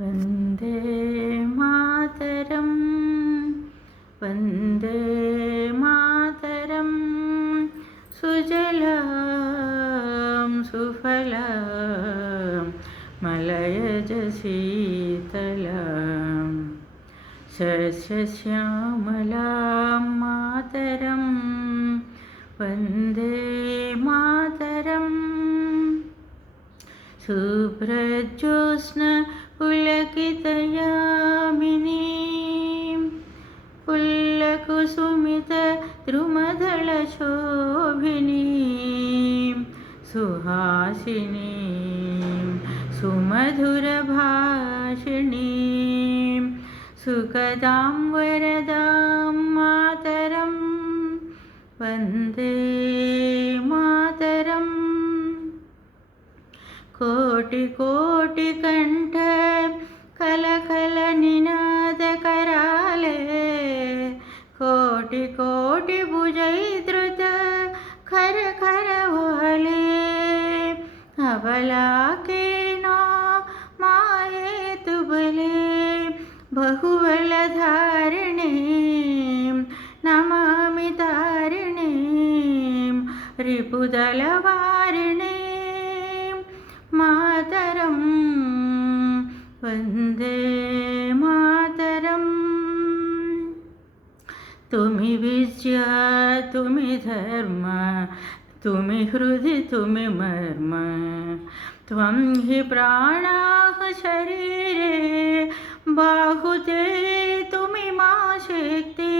वन्दे मातरं वन्दे मातरं सुजलां सुफलां मलयज शीतलां सस्यश्यामलां मातरं वन्दे मातरम् शुभ्रज्योत्स्न पुलकितयामिनीं पुल्लकुसुमितद्रुमदलशोभिनीं सुहासिनीं सुमधुरभाषिणीं सुखदां वरदां मातरं वन्दे मातरम् कोटि कोटि कंठ कल कल निनाद कराले कोटि कोटि भुजैद्रुत खर खर वाले अबला के नो माये तुबले बहुबल धारिणे नमामि तारिणे रिपुदल वारिणे मातरं वन्दे मातरं तुमि विद्या तुमि धर्म तुमि हृदि तुमि मर्म त्वं हि प्राणाः शरीरे बाहुते तुमि मा शक्ति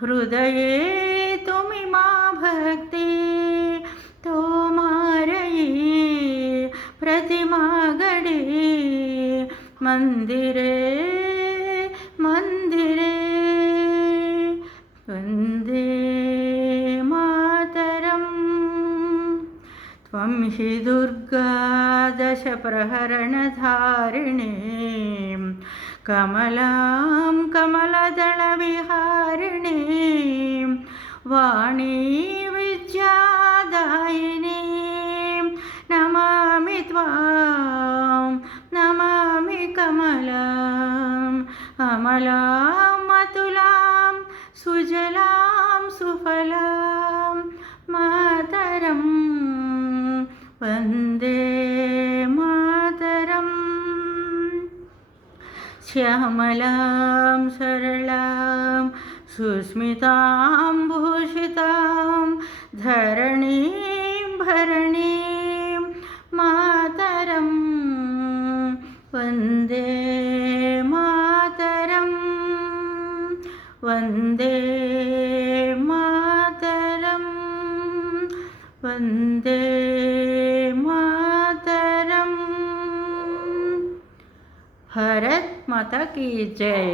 हृदये तुमि मा भक्ति प्रतिमागणे मंदिरे मंदिरे वन्दे मातरं त्वं हि दुर्गा दशप्रहरणधारिणे कमलां कमलदलविहारिणे वाणी विद्यादायिनी नमामि त्वां नमामि कमलाम् अमलाम् अतुलां सुजलां सुफलां मातरं वन्दे मातरम् श्यामलां सरलां सुस्मितां भूषितां धरणीं भरणीं मातरं वन्दे मातरं वन्दे मातरं वन्दे मातरं। भारत माता की जय।